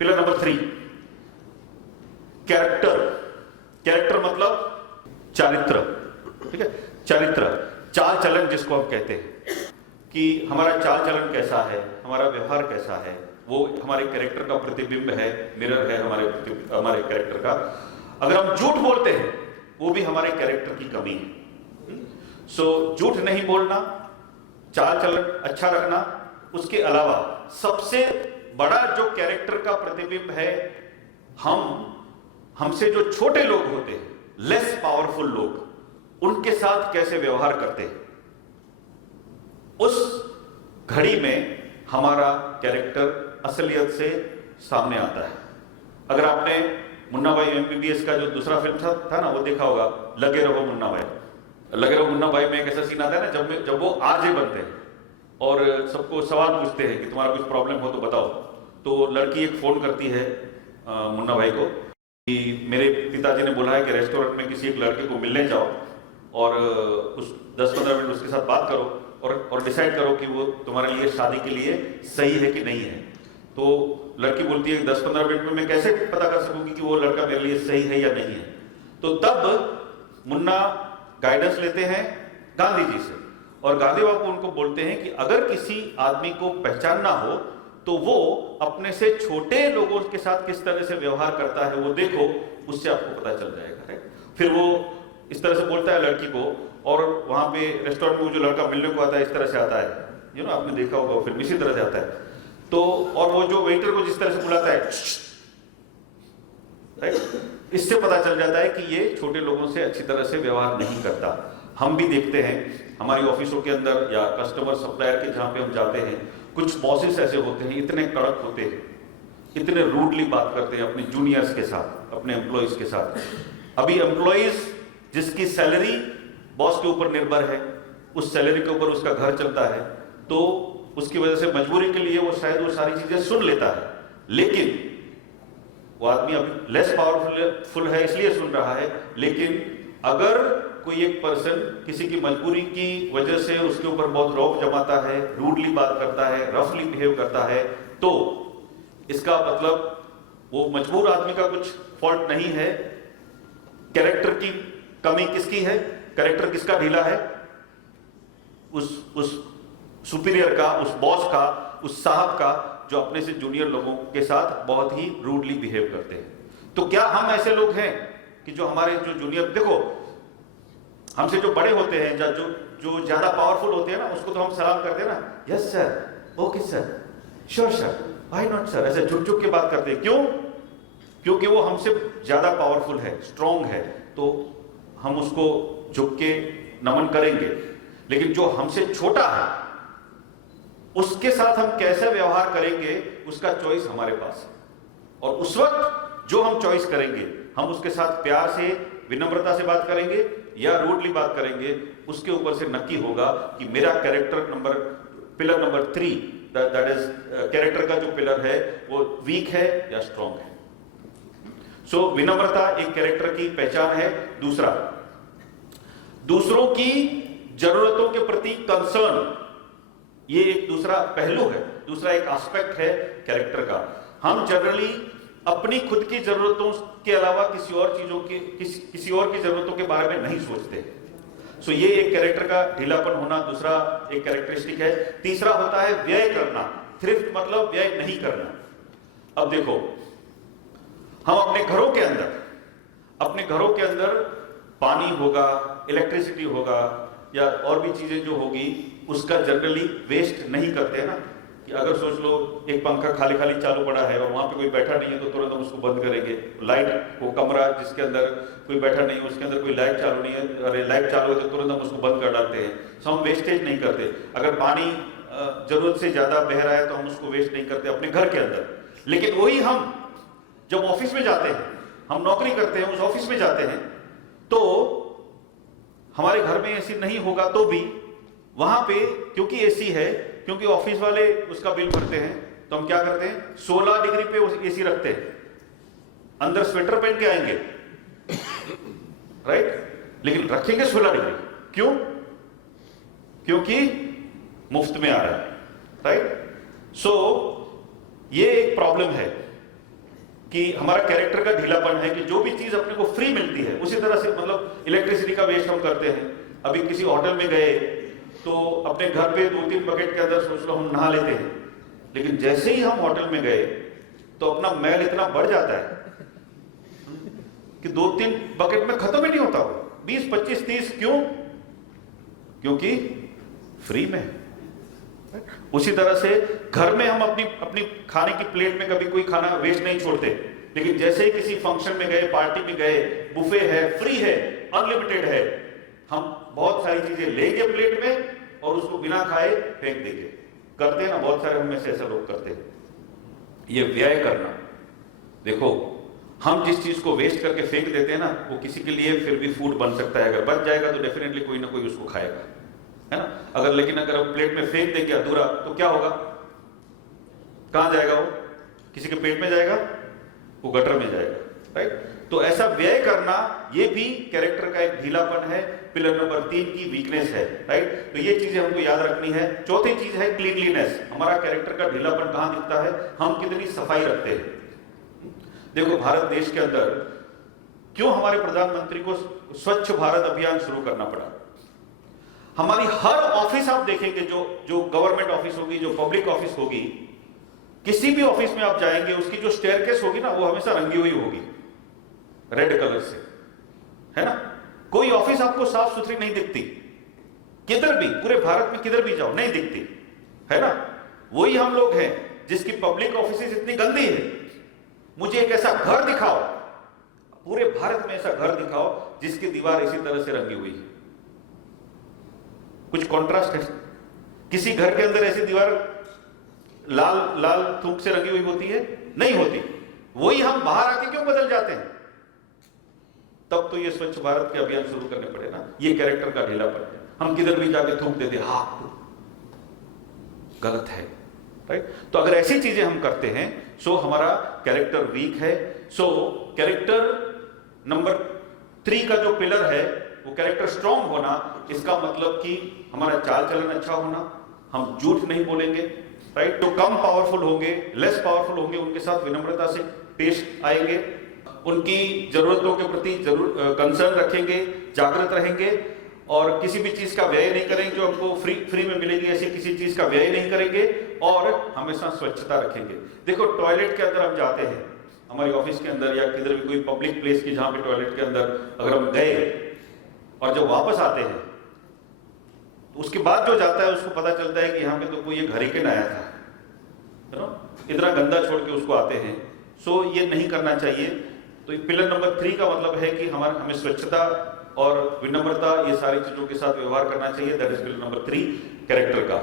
Pillar number 3, character. Character मतलब चारित्र, ठीक है। चारित्र, चाल चलन जिसको हम कहते हैं कि हमारा चाल चलन कैसा है, हमारा व्यवहार कैसा है, वो हमारे कैरेक्टर का प्रतिबिंब है, मिरर है हमारे कैरेक्टर का। अगर हम झूठ बोलते हैं वो भी हमारे कैरेक्टर की कमी है। सो झूठ नहीं बोलना, चाल चलन अच्छा रखना। उसके अलावा सबसे बड़ा जो कैरेक्टर का प्रतिबिंब है, हमसे जो छोटे लोग होते हैं, लेस पावरफुल लोग, उनके साथ कैसे व्यवहार करते हैं, उस घड़ी में हमारा कैरेक्टर असलियत से सामने आता है। अगर आपने मुन्ना भाई MBBS का जो दूसरा फिल्म था ना, वो देखा होगा, लगे रहो मुन्ना भाई। लगे रहो मुन्ना भाई में एक ऐसा सीन आता है ना, जब वो आरजे बनते हैं और सबको सवाल पूछते हैं कि तुम्हारा कुछ प्रॉब्लम हो तो बताओ। तो लड़की एक फोन करती है मुन्ना भाई को कि मेरे पिताजी ने बोला है कि रेस्टोरेंट में किसी एक लड़के को मिलने जाओ और उस 10-15 मिनट उसके साथ बात करो और डिसाइड करो कि वो तुम्हारे लिए शादी के लिए सही है कि नहीं है। तो लड़की बोलती है 10-15 मिनट में मैं कैसे पता कर सकूंगी कि वो लड़का मेरे लिए सही है या नहीं है। तो तब मुन्ना गाइडेंस लेते हैं गांधी जी से, और गांधी बाबू उनको बोलते हैं कि अगर किसी आदमी को पहचानना हो तो वो अपने से छोटे लोगों के साथ किस तरह से व्यवहार करता है वो देखो, उससे आपको पता चल जाएगा। फिर वो इस तरह से बोलता है लड़की को, और वहां पे रेस्टोरेंट में जो लड़का मिलने को आता है इस तरह से आता है, आपने देखा होगा फिल्म इसी तरह से आता है। तो और वो जो वेटर को जिस तरह से बुलाता है, इससे पता चल जाता है कि ये छोटे लोगों से अच्छी तरह से व्यवहार नहीं करता। हम भी देखते हैं हमारी ऑफिसों के अंदर या कस्टमर सप्लायर के जहां पे हम जाते हैं, कुछ बॉसेस ऐसे होते हैं, इतने कड़क होते हैं, इतने रूडली बात करते हैं अपने जूनियर्स के साथ, अपने एम्प्लॉइज के साथ। अभी एम्प्लॉइज जिसकी सैलरी बॉस के ऊपर निर्भर है, उस सैलरी के ऊपर उसका घर चलता है, तो उसकी वजह से मजबूरी के लिए वो शायद वो सारी चीजें सुन लेता है, लेकिन वो आदमी अभी लेस पावरफुल है इसलिए सुन रहा है। लेकिन अगर कोई एक पर्सन किसी की मजबूरी की वजह से उसके ऊपर बहुत रौब जमाता है, रूडली बात करता है, रफली बिहेव करता है, तो इसका मतलब वो मजबूर आदमी का कुछ फॉल्ट नहीं है। कैरेक्टर की कमी किसकी है, कैरेक्टर किसका ढीला है? उस सुपीरियर का, उस बॉस का, उस साहब का, जो अपने से जूनियर लोगों के साथ बहुत ही रूडली बिहेव करते हैं। तो क्या हम ऐसे लोग हैं कि जो हमारे जो जूनियर, देखो हमसे जो बड़े होते हैं, जो ज्यादा पावरफुल होते हैं ना, उसको तो हम सलाम करते हैं ना, yes sir, okay sir, sure sir, why not sir, ऐसे झुक झुक के बात करते हैं। क्यों? क्योंकि वो हमसे ज्यादा पावरफुल है, स्ट्रांग है, तो हम उसको झुक के नमन करेंगे। लेकिन जो हमसे छोटा है उसके साथ हम कैसे व्यवहार करेंगे, उसका चॉइस हमारे पास है। और उस वक्त जो हम चॉइस करेंगे, हम उसके साथ प्यार से, विनम्रता से बात करेंगे या रूडली बात करेंगे, उसके ऊपर से नक्की होगा कि मेरा pillar number 3, that is character का जो पिलर है वो वीक है या स्ट्रांग है। सो विनम्रता एक कैरेक्टर की पहचान है। दूसरा, दूसरों की जरूरतों के प्रति कंसर्न, ये एक दूसरा पहलू है, दूसरा एक एस्पेक्ट है कैरेक्टर का। हम जनरली अपनी खुद की जरूरतों के अलावा किसी और की जरूरतों के बारे में नहीं सोचते। सो ये एक कैरेक्टर का ढीलापन होना दूसरा एक कैरेक्टरिस्टिक है। तीसरा होता है व्यय करना। थ्रिफ्ट मतलब व्यय नहीं करना। अब देखो, हम अपने घरों के अंदर पानी होगा, इलेक्ट्रिसिटी होगा या और भी चीजें जो होगी, उसका जनरली वेस्ट नहीं करते हैं ना। कि अगर सोच लो एक पंखा खाली खाली चालू पड़ा है और वहां पे कोई बैठा नहीं है तो तुरंत हम उसको बंद करेंगे। लाइट, वो कमरा जिसके अंदर कोई बैठा नहीं है उसके अंदर कोई लाइट चालू नहीं है, अरे लाइट चालू है तो तुरंत हम उसको बंद कर डालते हैं। सो हम वेस्टेज नहीं करते। अगर पानी जरूरत से ज्यादा बह रहा है तो हम उसको वेस्ट नहीं करते अपने घर के अंदर। लेकिन वही हम जब ऑफिस में जाते हैं, हम नौकरी करते हैं, उस ऑफिस में जाते हैं, तो हमारे घर में एसी नहीं होगा तो भी वहां पे क्योंकि एसी है, क्योंकि ऑफिस वाले उसका बिल भरते हैं, तो हम क्या करते हैं 16 डिग्री पे एसी रखते हैं, अंदर स्वेटर पहन के आएंगे, राइट? लेकिन रखेंगे 16 डिग्री। क्यों? क्योंकि मुफ्त में आ रहा है, राइट? सो ये एक प्रॉब्लम है। कि हमारा कैरेक्टर का ढीलापन है कि जो भी चीज अपने को फ्री मिलती है उसी तरह से, मतलब इलेक्ट्रिसिटी का वेस्ट हम करते हैं। अभी किसी होटल में गए तो अपने घर पे 2-3 बकेट के अंदर सोच लो हम नहा लेते हैं, लेकिन जैसे ही हम होटल में गए तो अपना मैल इतना बढ़ जाता है कि 2-3 बकेट में खत्म ही नहीं होता, 20, 25, 30। क्यों? क्योंकि फ्री में। उसी तरह से घर में हम अपनी खाने की प्लेट में कभी कोई खाना वेस्ट नहीं छोड़ते, लेकिन जैसे ही किसी फंक्शन में गए, पार्टी में गए, बुफे है, फ्री है, अनलिमिटेड है, हम बहुत सारी चीजें लेंगे प्लेट में और उसको बिना खाए फेंक देंगे। करते हैं ना, बहुत सारे हम में से ऐसा लोग करते हैं। ये व्यय करना, देखो हम जिस चीज को वेस्ट करके फेंक देते हैं ना, वो किसी के लिए फिर भी फूड बन सकता है। अगर बच जाएगा तो डेफिनेटली कोई ना कोई उसको खाएगा, है ना। लेकिन अगर हम प्लेट में फेंक देंगे अधूरा तो क्या होगा? कहां जाएगा वो? किसी के पेट में जाएगा, वो गटर में जाएगा, राइट। तो ऐसा व्यय करना ये भी कैरेक्टर का एक ढीलापन है, पिलर नंबर 3 की वीकनेस है, राइट। तो ये चीजें हमको याद रखनी है। चौथी चीज है क्लीनलीनेस। हमारा कैरेक्टर का ढीलापन कहां दिखता है? हम कितनी सफाई रखते हैं। देखो भारत देश के अंदर क्यों हमारे प्रधानमंत्री को स्वच्छ भारत अभियान शुरू करना पड़ा? हमारी हर ऑफिस आप देखेंगे, जो गवर्नमेंट ऑफिस होगी, जो पब्लिक ऑफिस होगी, किसी भी ऑफिस में आप जाएंगे उसकी जो स्टेयरकेस होगी ना, वो हमेशा रंगी हुई होगी रेड कलर से, है ना। कोई ऑफिस आपको साफ सुथरी नहीं दिखती, किधर भी, पूरे भारत में किधर भी जाओ नहीं दिखती, है ना। वही हम लोग हैं जिसकी पब्लिक ऑफिस इतनी गंदी है। मुझे एक ऐसा घर दिखाओ, पूरे भारत में ऐसा घर दिखाओ जिसकी दीवार इसी तरह से रंगी हुई है। कुछ कॉन्ट्रास्ट है? किसी घर के अंदर ऐसी दीवार लाल लाल थूक से रंगी हुई होती है? नहीं होती। वही हम बाहर आके क्यों बदल जाते हैं? तब तो ये स्वच्छ भारत के अभियान शुरू करने पड़े ना। ये कैरेक्टर का ढीलापन है। हम किधर भी जाके थूक देते, हाँ गलत है, राइट। तो अगर ऐसी चीजें हम करते हैं सो हमारा कैरेक्टर वीक है। सो कैरेक्टर नंबर 3 का जो पिलर है वो कैरेक्टर स्ट्रॉन्ग होना, इसका मतलब कि हमारा चाल चलन अच्छा होना, हम झूठ नहीं बोलेंगे, राइट। तो कम पावरफुल होंगे, लेस पावरफुल होंगे, उनके साथ विनम्रता से पेश आएंगे, उनकी जरूरतों के प्रति जरूर कंसर्न रखेंगे, जागृत रहेंगे और किसी भी चीज का व्यय नहीं करेंगे जो हमको फ्री में मिलेगी, ऐसी किसी चीज का व्यय नहीं करेंगे और हमेशा स्वच्छता रखेंगे। देखो टॉयलेट के अंदर हम जाते हैं, हमारे ऑफिस के अंदर या किधर भी कोई पब्लिक प्लेस की जहां पे टॉयलेट के अंदर अगर हम गए और जब वापस आते हैं तो उसके बाद जो जाता है उसको पता चलता है कि यहाँ पे तो कोई ये घर ही के ना आया था, है ना। इतना गंदा छोड़ के उसको आते हैं। सो ये नहीं करना चाहिए। तो पिलर नंबर 3 का मतलब है कि हमें स्वच्छता और विनम्रता, ये सारी चीजों के साथ व्यवहार करना चाहिए। That is pillar number 3 character का।